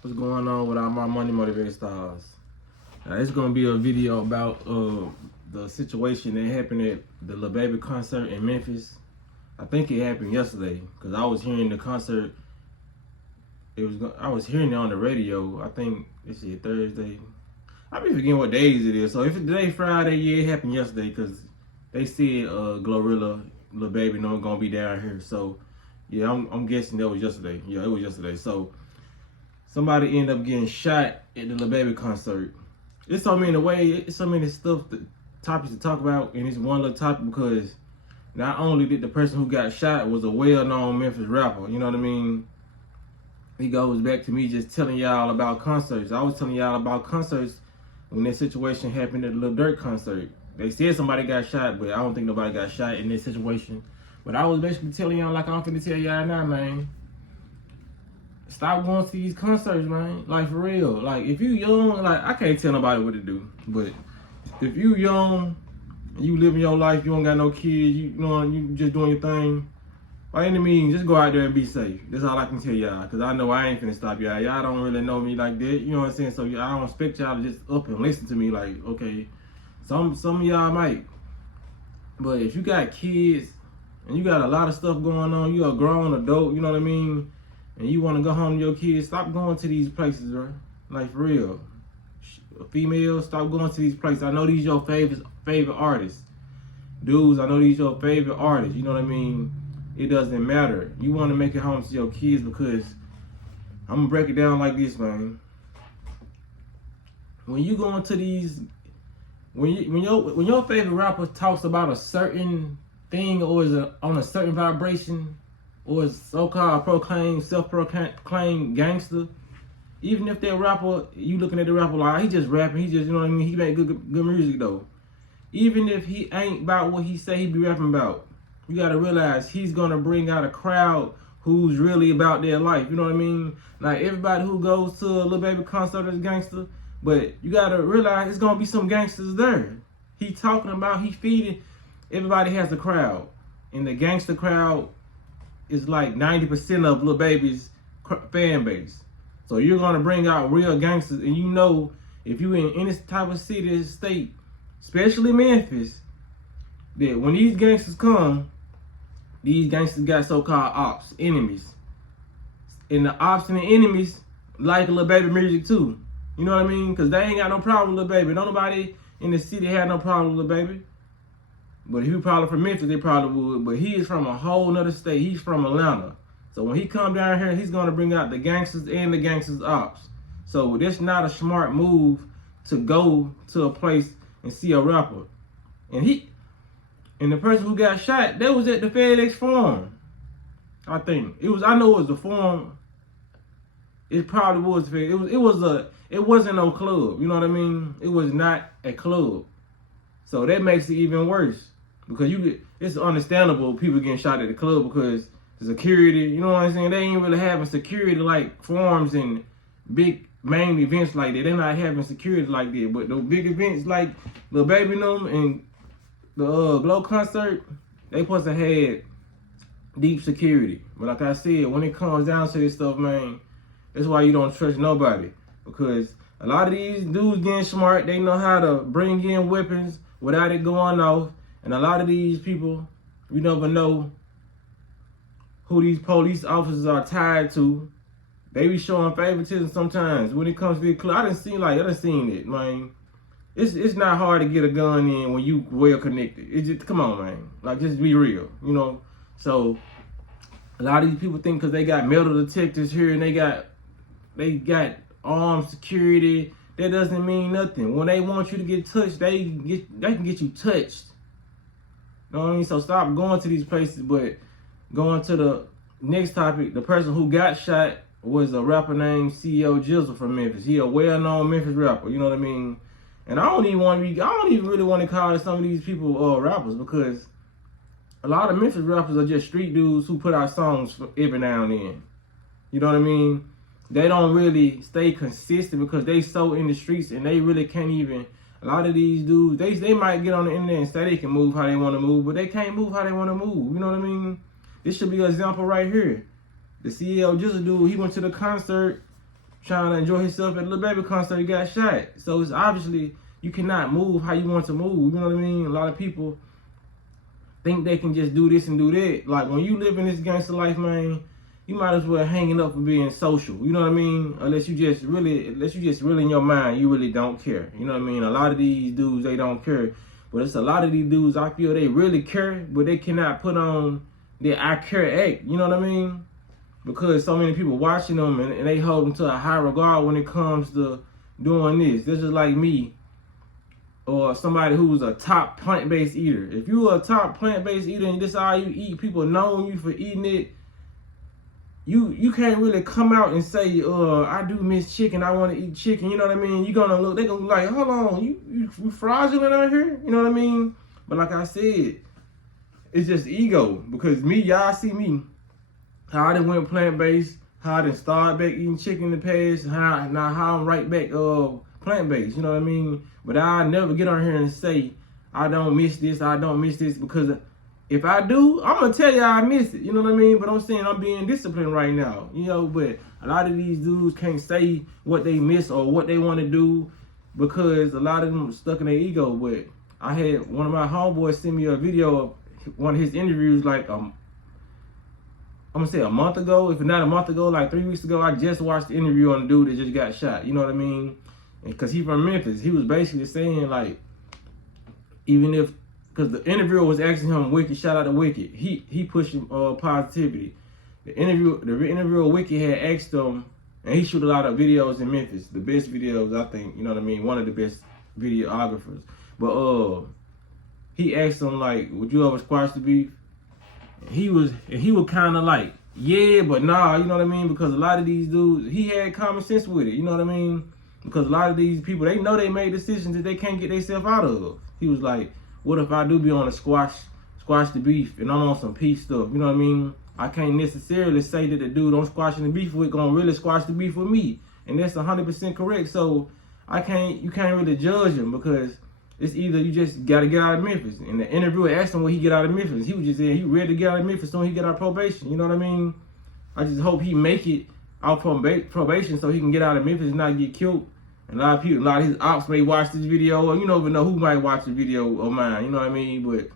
What's going on with all my money motivated stars? Now, it's gonna be a video about the situation that happened at the Lil Baby concert in Memphis. I think it happened yesterday because I was hearing the concert. I was hearing it on the radio. I think it's Thursday. I be forgetting what days it is. So if today Friday, yeah, it happened yesterday because they said Glorilla, Lil Baby, no one gonna be down here. So yeah, I'm guessing that was yesterday. Yeah, it was yesterday. So somebody ended up getting shot at the Lil Baby concert. It's so many topics to talk about, and it's one little topic because not only did the person who got shot was a well-known Memphis rapper, you know what I mean? It goes back to me just telling y'all about concerts. I was telling y'all about concerts when that situation happened at the Lil Durk concert. They said somebody got shot, but I don't think nobody got shot in this situation. But I was basically telling y'all like I'm finna tell y'all now, man. Stop going to these concerts, man. Like, for real. Like, if you young, like, I can't tell nobody what to do. But if you young, and you living your life, you don't got no kids, you know, you just doing your thing, by any means, just go out there and be safe. That's all I can tell y'all. Because I know I ain't finna stop y'all. Y'all don't really know me like that. You know what I'm saying? So I don't expect y'all to just up and listen to me like, okay. Some of y'all might. But if you got kids, and you got a lot of stuff going on, you a grown adult, you know what I mean? And you want to go home to your kids, stop going to these places, bro. Like, for real. Females, stop going to these places. I know these your favorite artists. Dudes, I know these your favorite artists. You know what I mean? It doesn't matter. You want to make it home to your kids because I'm going to break it down like this, man. When you go into these, when your favorite rapper talks about a certain thing or is on a certain vibration, or is so-called self-proclaimed gangster, even if that rapper, you looking at the rapper like, he just rapping, he just, you know what I mean, he make good music though. Even if he ain't about what he say he be rapping about, you gotta realize he's gonna bring out a crowd who's really about their life, you know what I mean? Like, everybody who goes to a Lil Baby concert is gangster, but you gotta realize it's gonna be some gangsters there. He talking about, he feeding, everybody has a crowd, and the gangster crowd is like 90% of Lil Baby's fan base. So you're gonna bring out real gangsters, and you know if you in any type of city or state, especially Memphis, that when these gangsters come, these gangsters got so-called ops, enemies. And the ops and the enemies like Lil Baby music too. You know what I mean? Because they ain't got no problem with Lil Baby. Nobody in the city had no problem with Lil Baby. But if he probably from Memphis, they probably would. But he is from a whole nother state. He's from Atlanta. So when he come down here, he's gonna bring out the gangsters and the gangsters ops. So that's not a smart move to go to a place and see a rapper. And the person who got shot, that was at the FedEx Forum. I think it was. I know it was the Forum. It probably was. It wasn't no club. You know what I mean? It was not a club. So that makes it even worse. Because it's understandable people getting shot at the club because the security, you know what I'm saying? They ain't really having security like forums and big main events like that. They're not having security like that. But those big events like Lil Baby and the Glow concert, they supposed to have deep security. But like I said, when it comes down to this stuff, man, that's why you don't trust nobody. Because a lot of these dudes getting smart, they know how to bring in weapons without it going off. And a lot of these people, you never know who these police officers are tied to. They be showing favoritism sometimes when it comes to the club. I done seen it, man. It's not hard to get a gun in when you well connected. It's just, come on, man. Like, just be real, you know? So a lot of these people think because they got metal detectors here and they got armed security, that doesn't mean nothing. When they want you to get touched, they can get you touched. You know what I mean? So stop going to these places. But going to the next topic, the person who got shot was a rapper named CEO Jizzle from Memphis. He a well-known Memphis rapper. You know what I mean? And I don't even really want to call some of these people rappers because a lot of Memphis rappers are just street dudes who put out songs every now and then. You know what I mean? They don't really stay consistent because they so in the streets and they really can't even. A lot of these dudes, they might get on the internet and say they can move how they want to move, but they can't move how they want to move. You know what I mean? This should be an example right here. The CEO Jizzle dude, he went to the concert trying to enjoy himself at the Lil Baby concert, he got shot. So it's obviously you cannot move how you want to move. You know what I mean? A lot of people think they can just do this and do that. Like when you live in this gangster life, man, you might as well hanging up for being social. You know what I mean? Unless you just really in your mind, you really don't care. You know what I mean? A lot of these dudes, they don't care. But it's a lot of these dudes, I feel they really care, but they cannot put on their I care act. You know what I mean? Because so many people watching them and they hold them to a high regard when it comes to doing this. This is like me or somebody who's a top plant-based eater. If you're a top plant-based eater and this is all you eat, people know you for eating it, you can't really come out and say, I do miss chicken, I want to eat chicken. You know what I mean? You're gonna look, they're gonna be like, hold on, you fraudulent out here? You know what I mean? But like I said, it's just ego. Because me, y'all see me, how I done went plant-based, how I done started back eating chicken in the past, how I'm right back plant-based, you know what I mean? But I never get on here and say, I don't miss this, because if I do, I'm going to tell you I miss it, you know what I mean? But I'm saying I'm being disciplined right now, you know, but a lot of these dudes can't say what they miss or what they want to do because a lot of them are stuck in their ego. But I had one of my homeboys send me a video of one of his interviews like, I'm going to say a month ago, if not a month ago, like 3 weeks ago. I just watched the interview on the dude that just got shot, you know what I mean? Because he from Memphis, he was basically saying like, even if, because the interviewer was asking him, Wicked, shout out to Wicked. He pushing positivity. The interviewer Wicked had asked him, and he shoot a lot of videos in Memphis, the best videos, I think, you know what I mean, one of the best videographers. But he asked him like, would you ever squash the beef? And he was kind of like, yeah, but nah, you know what I mean? Because a lot of these dudes, he had common sense with it, you know what I mean? Because a lot of these people, they know they made decisions that they can't get themselves out of. He was like, what if I do be on a squash the beef and I'm on some peace stuff, you know what I mean? I can't necessarily say that the dude I'm squashing the beef with gonna really squash the beef with me. And that's 100% correct. So you can't really judge him because it's either you just gotta get out of Memphis. And the interviewer asked him what he get out of Memphis. He was just saying he ready to get out of Memphis soon he get out of probation, you know what I mean? I just hope he make it out from probation so he can get out of Memphis and not get killed. And a lot of his ops may watch this video, or you don't even know who might watch the video of mine, you know what I mean? But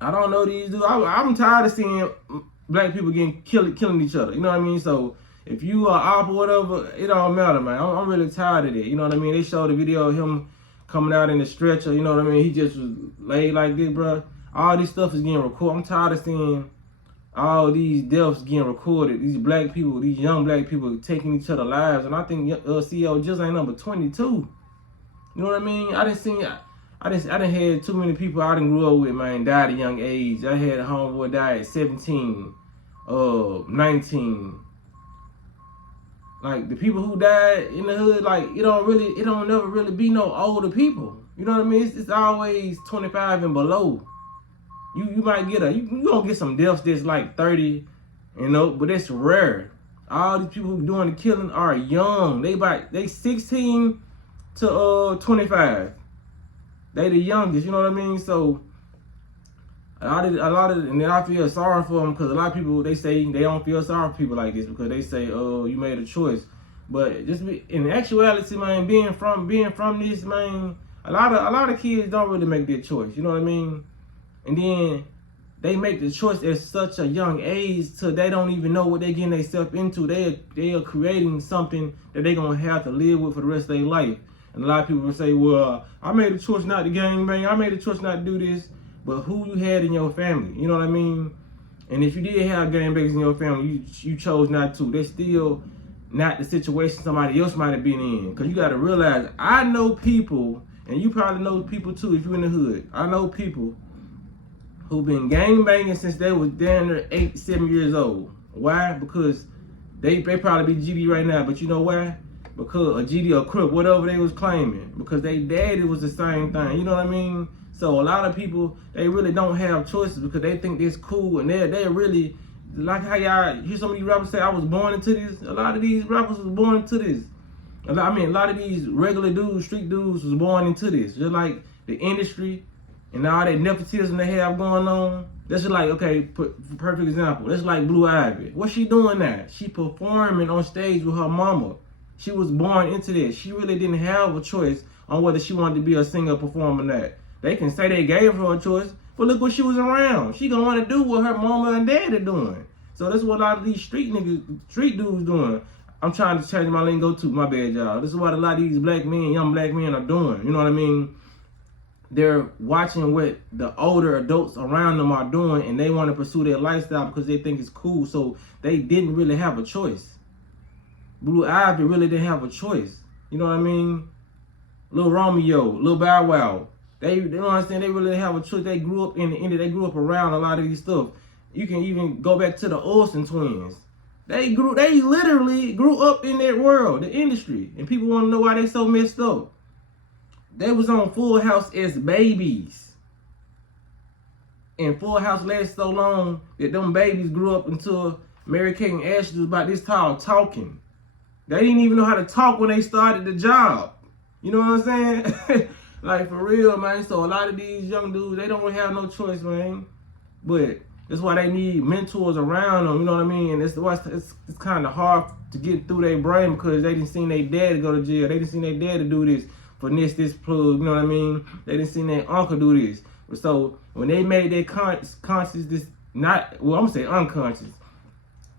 I don't know these dudes. I'm tired of seeing black people killing each other, you know what I mean? So if you are op or whatever, it don't matter, man. I'm really tired of that, you know what I mean? They showed the video of him coming out in the stretcher, you know what I mean? He just was laid like this, bro. All this stuff is getting recorded. I'm tired of seeing all these deaths getting recorded, these black people, these young black people taking each other's lives. And I think CEO just ain't number 22. You know what I mean? I didn't had too many people I didn't grow up with, man, die at a young age. I had a homeboy die at 17, 19. Like the people who died in the hood, like it don't never really be no older people. You know what I mean? It's always 25 and below. You might get you gonna get some deaths that's like 30, you know, but it's rare. All these people who doing the killing are young. They 16 to 25. They the youngest, you know what I mean? So a lot of, and then I feel sorry for them because a lot of people, they say they don't feel sorry for people like this because they say, oh, you made a choice. But in actuality, man, being from this, man, a lot of kids don't really make their choice. You know what I mean? And then they make the choice at such a young age till they don't even know what they're getting themselves into. They are creating something that they're gonna have to live with for the rest of their life. And a lot of people will say, well, I made a choice not to gangbang, I made a choice not to do this. But who you had in your family, you know what I mean? And if you did have gangbangs in your family, you chose not to. That's still not the situation somebody else might have been in. Because you got to realize, I know people, and you probably know people too if you're in the hood. I know people who've been gangbanging since they was down there 8, 7 years old. Why? Because they probably be GD right now. But you know why? Because a GD or Crip, whatever they was claiming. Because they daddy was the same thing. You know what I mean? So a lot of people, they really don't have choices because they think it's cool, and they're really, like how y'all hear some of these rappers say, I was born into this. A lot of these rappers was born into this. A lot of these regular dudes, street dudes was born into this. Just like the industry and all that nepotism they have going on. That's just like, okay, perfect example. That's like Blue Ivy. What's she doing now? She performing on stage with her mama. She was born into this. She really didn't have a choice on whether she wanted to be a singer, performer, or not. They can say they gave her a choice, but look what she was around. She gonna want to do what her mama and dad are doing. So that's what a lot of these street dudes doing. I'm trying to change my lingo too. My bad, y'all. This is what a lot of these black men, young black men, are doing. You know what I mean? They're watching what the older adults around them are doing, and they want to pursue their lifestyle because they think it's cool. So they didn't really have a choice. Blue Ivy really didn't have a choice. You know what I mean? Lil Romeo, Lil Bow Wow. They don't understand. They really didn't have a choice. They grew up they grew up around a lot of these stuff. You can even go back to the Olsen twins. They literally grew up in that world, the industry. And people want to know why they so messed up. They was on Full House as babies. And Full House lasted so long that them babies grew up until Mary-Kate and Ashley was about this tall talking. They didn't even know how to talk when they started the job. You know what I'm saying? Like, for real, man. So a lot of these young dudes, they don't really have no choice, man. But that's why they need mentors around them, you know what I mean? And it's kind of hard to get through their brain because they didn't see their dad go to jail. They didn't see their dad to do this, finesse this plug, you know what I mean? They didn't see their uncle do this. So when they made their conscious, I'm going to say unconscious,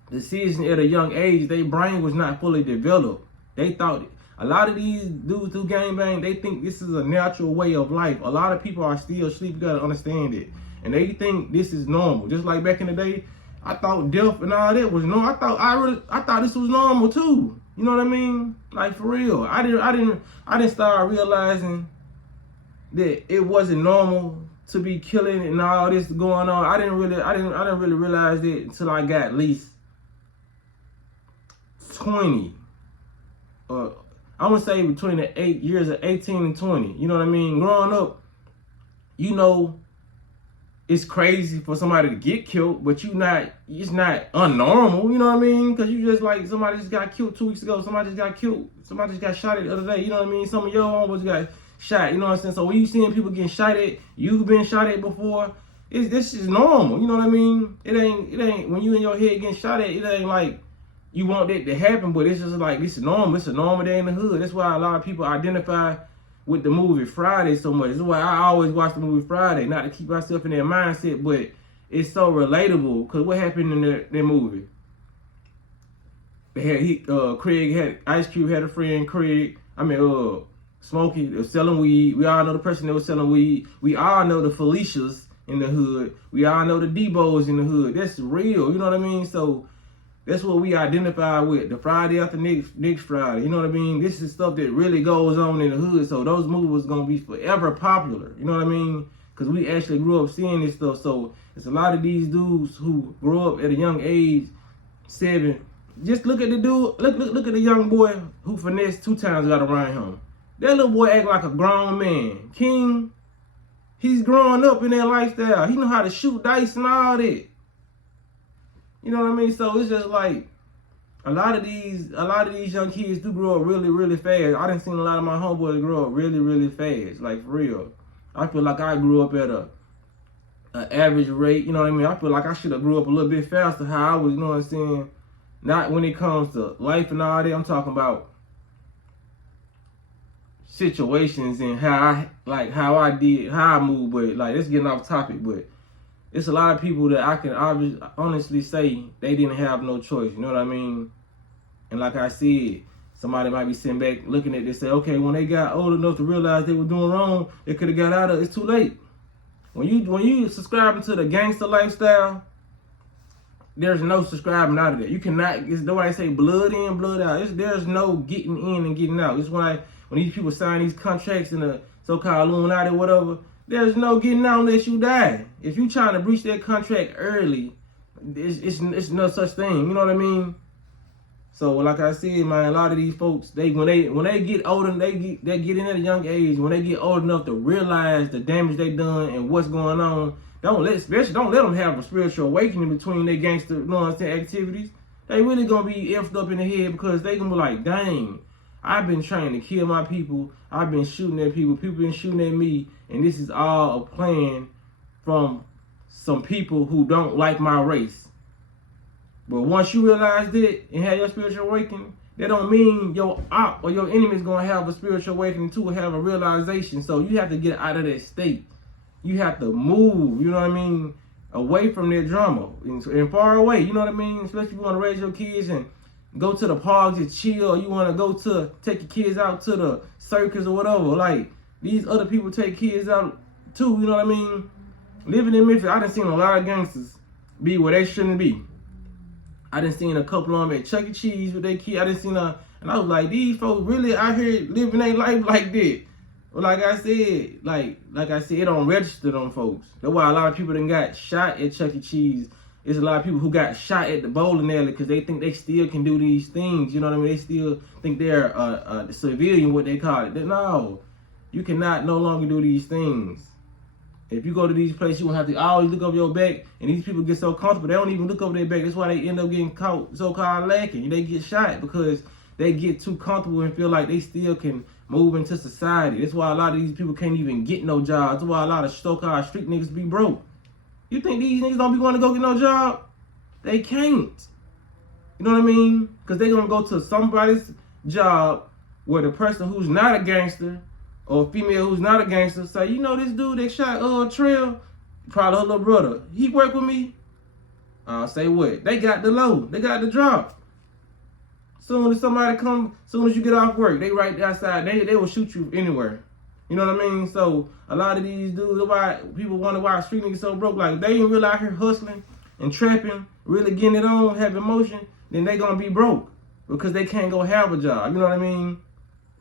decision at a young age, their brain was not fully developed. They thought, a lot of these dudes do gangbang, they think this is a natural way of life. A lot of people are still asleep, you gotta understand it. And they think this is normal. Just like back in the day, I thought death and all that was normal. I thought this was normal too. You know what I mean? Like, for real. I didn't start realizing that it wasn't normal to be killing and all this going on. I didn't really realize it until I got at least 20. I'm gonna say between the 8 years of 18 and 20. You know what I mean? Growing up, you know, it's crazy for somebody to get killed, but it's not unnormal, you know what I mean? Because you just like, somebody just got killed 2 weeks ago, somebody just got killed, somebody just got shot at the other day, you know what I mean? Some of your homies got shot, you know what I'm saying? So when you seeing people getting shot at, you've been shot at before, this is normal, you know what I mean? It ain't, when you in your head getting shot at, it ain't like, you want that to happen, but it's just like, this is normal. It's a normal day in the hood. That's why a lot of people identify with the movie Friday so much. That's why I always watch the movie Friday, not to keep myself in that mindset, but it's so relatable. Because what happened in that movie? Craig had, Ice Cube had a friend, Smokey, they was selling weed. We all know the person that was selling weed. We all know the Felicias in the hood. We all know the Debos in the hood. That's real, you know what I mean? So that's what we identify with, the Friday after next Friday. You know what I mean? This is stuff that really goes on in the hood. So those movies going to be forever popular. You know what I mean? Because we actually grew up seeing this stuff. So it's a lot of these dudes who grew up at a young age, 7. Just look at the dude, look at the young boy who finessed 2 times got around him. That little boy act like a grown man. King, he's growing up in that lifestyle. He know how to shoot dice and all that. You know what I mean? So it's just like a lot of these young kids do grow up really, really fast. I done seen a lot of my homeboys grow up really, really fast. Like, for real. I feel like I grew up at an average rate. You know what I mean? I feel like I should have grew up a little bit faster. How I was, you know what I'm saying? Not when it comes to life and all that. I'm talking about situations and how I move. But like, it's getting off topic. But it's a lot of people that I can honestly say they didn't have no choice. You know what I mean? And like I said, somebody might be sitting back looking at this, say, okay, when they got old enough to realize they were doing wrong, they could have got out of it. It's too late. When you subscribing to the gangster lifestyle, there's no subscribing out of that. You cannot. It's nobody say blood in, blood out. There's no getting in and getting out. It's when these people sign these contracts in the so-called Illuminati or whatever. There's no getting out unless you die. If you trying to breach that contract early, it's no such thing. You know what I mean? So like I said, man, a lot of these folks, when they get older, they get in at a young age. When they get old enough to realize the damage they done and what's going on, don't let them have a spiritual awakening between their gangster, you know what I'm saying, activities. They really gonna be effed up in the head because they gonna be like, dang, I've been trying to kill my people. I've been shooting at people. People been shooting at me. And this is all a plan from some people who don't like my race. But once you realize that and have your spiritual awakening, that don't mean your op or your enemy is going to have a spiritual awakening too, or have a realization. So you have to get out of that state. You have to move, you know what I mean, away from their drama and far away, you know what I mean? Especially if you want to raise your kids and go to the parks and chill, or you want to go to take your kids out to the circus or whatever. Like, these other people take kids out too, you know what I mean? Living in Memphis, I done seen a lot of gangsters be where they shouldn't be. I done seen a couple of them at Chuck E. Cheese with their kids. I done seen and I was like, these folks really out here living their life like that. But like I said, it don't register them folks. That's why a lot of people done got shot at Chuck E. Cheese. There's a lot of people who got shot at the bowling alley because they think they still can do these things. You know what I mean? They still think they're a civilian, what they call it. No, you cannot no longer do these things. If you go to these places, you won't have to always look over your back. And these people get so comfortable, they don't even look over their back. That's why they end up getting caught so-called lacking. They get shot because they get too comfortable and feel like they still can move into society. That's why a lot of these people can't even get no jobs. That's why a lot of so-called street niggas be broke. You think these niggas don't be going to go get no job? They can't. You know what I mean? Because they going to go to somebody's job where the person who's not a gangster or a female who's not a gangster say, you know this dude that shot Trail, probably her little brother, he work with me? Say what? They got the low. They got the drop. Soon as somebody come, soon as you get off work, they right outside, they will shoot you anywhere. You know what I mean? So a lot of these dudes, why people wonder why street niggas so broke. Like, they ain't really out here hustling and trapping, really getting it on, having motion, then they gonna be broke because they can't go have a job. You know what I mean?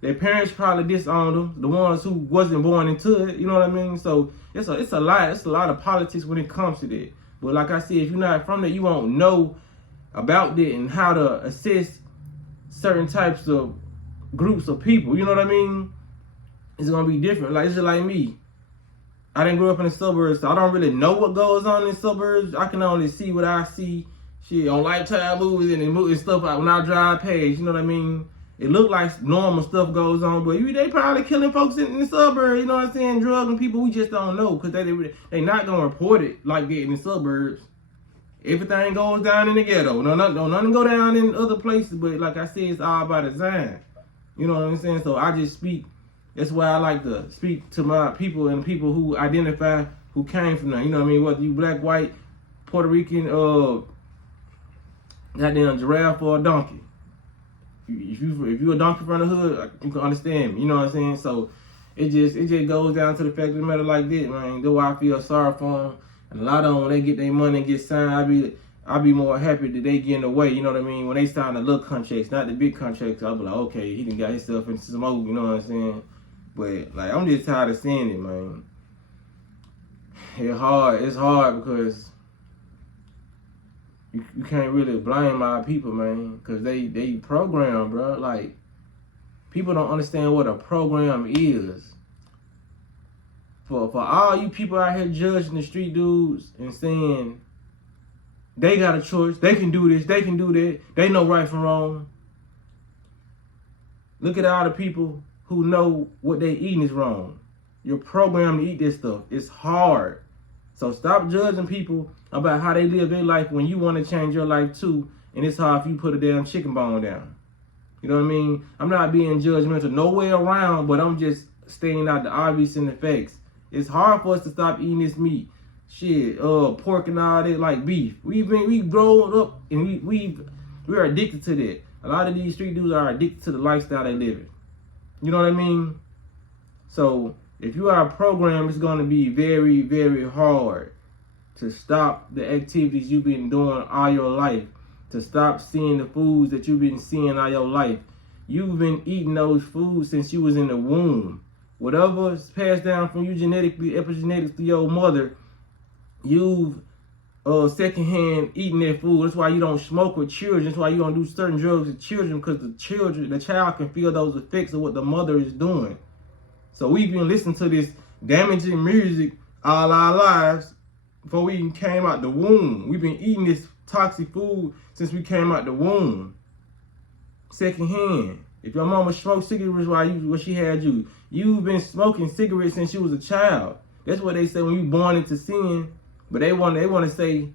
Their parents probably disowned them, the ones who wasn't born into it. You know what I mean? So it's a lot of politics when it comes to that. But like I said, if you're not from that, you won't know about that and how to assess certain types of groups of people. You know what I mean? It's gonna be different. Like, it's just like me. I didn't grow up in the suburbs, so I don't really know what goes on in the suburbs. I can only see what I see on Lifetime movies and stuff like when I drive past. You know what I mean? It look like normal stuff goes on, but they probably killing folks in the suburbs. You know what I'm saying? Drugging people. We just don't know because they not gonna report it like that in the suburbs. Everything goes down in the ghetto. No, nothing go down in other places. But like I said, it's all by design. You know what I'm saying? So I just speak. That's why I like to speak to my people and people who identify who came from there. You know what I mean? Whether you black, white, Puerto Rican, goddamn giraffe or a donkey. If you a donkey from the hood, you can understand me. You know what I'm saying? So it just goes down to the fact of the matter like that, man. Though I feel sorry for them, and a lot of them, when they get their money and get signed, I be more happy that they get in the way. You know what I mean? When they sign the little contracts, not the big contracts, I'll be like, okay, he done got himself into some smoke. You know what I'm saying? But like, I'm just tired of seeing it, man. It's hard because you can't really blame our people, man, because they program, bro. Like, people don't understand what a program is. For all you people out here judging the street dudes and saying they got a choice, they can do this, they can do that, they know right from wrong. Look at all the people who know what they eating is wrong. You're programmed to eat this stuff. It's hard. So stop judging people about how they live their life when you want to change your life too, and it's hard if you put a damn chicken bone down. You know what I mean? I'm not being judgmental no way around, but I'm just stating out the obvious and the facts. It's hard for us to stop eating this meat. Shit, pork and all that, like beef. We grown up and we're addicted to that. A lot of these street dudes are addicted to the lifestyle they live in. You know what I mean? So if you are programmed, it's going to be very, very hard to stop the activities you've been doing all your life, to stop seeing the foods that you've been seeing all your life. You've been eating those foods since you was in the womb. Whatever's passed down from you genetically, epigenetics to your mother, you've secondhand eating that food. That's why you don't smoke with children. That's why you don't do certain drugs with children, because the child can feel those effects of what the mother is doing. So we've been listening to this damaging music all our lives before we even came out the womb. We've been eating this toxic food since we came out the womb. Secondhand. If your mama smoked cigarettes while she had you, you've been smoking cigarettes since you was a child. That's what they say when you born into sin. But they want to say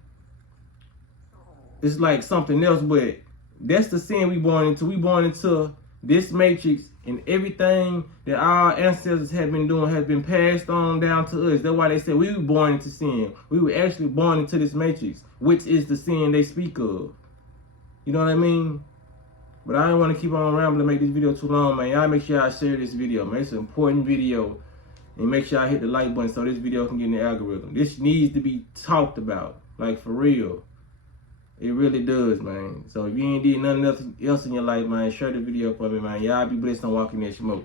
it's like something else, but That's the sin we born into. We born into this matrix, and everything that our ancestors have been doing has been passed on down to us. That's why they said we were born into sin. We were actually born into this matrix, which is the sin they speak of. You know what I mean? But I don't want to keep on rambling and make this video too long, man. Y'all make sure y'all share this video, man. It's an important video. And make sure y'all hit the like button so this video can get in the algorithm. This needs to be talked about, like for real. It really does, man. So if you ain't did nothing else in your life, man, share the video for me, man. Y'all be blessed on walking that smoke.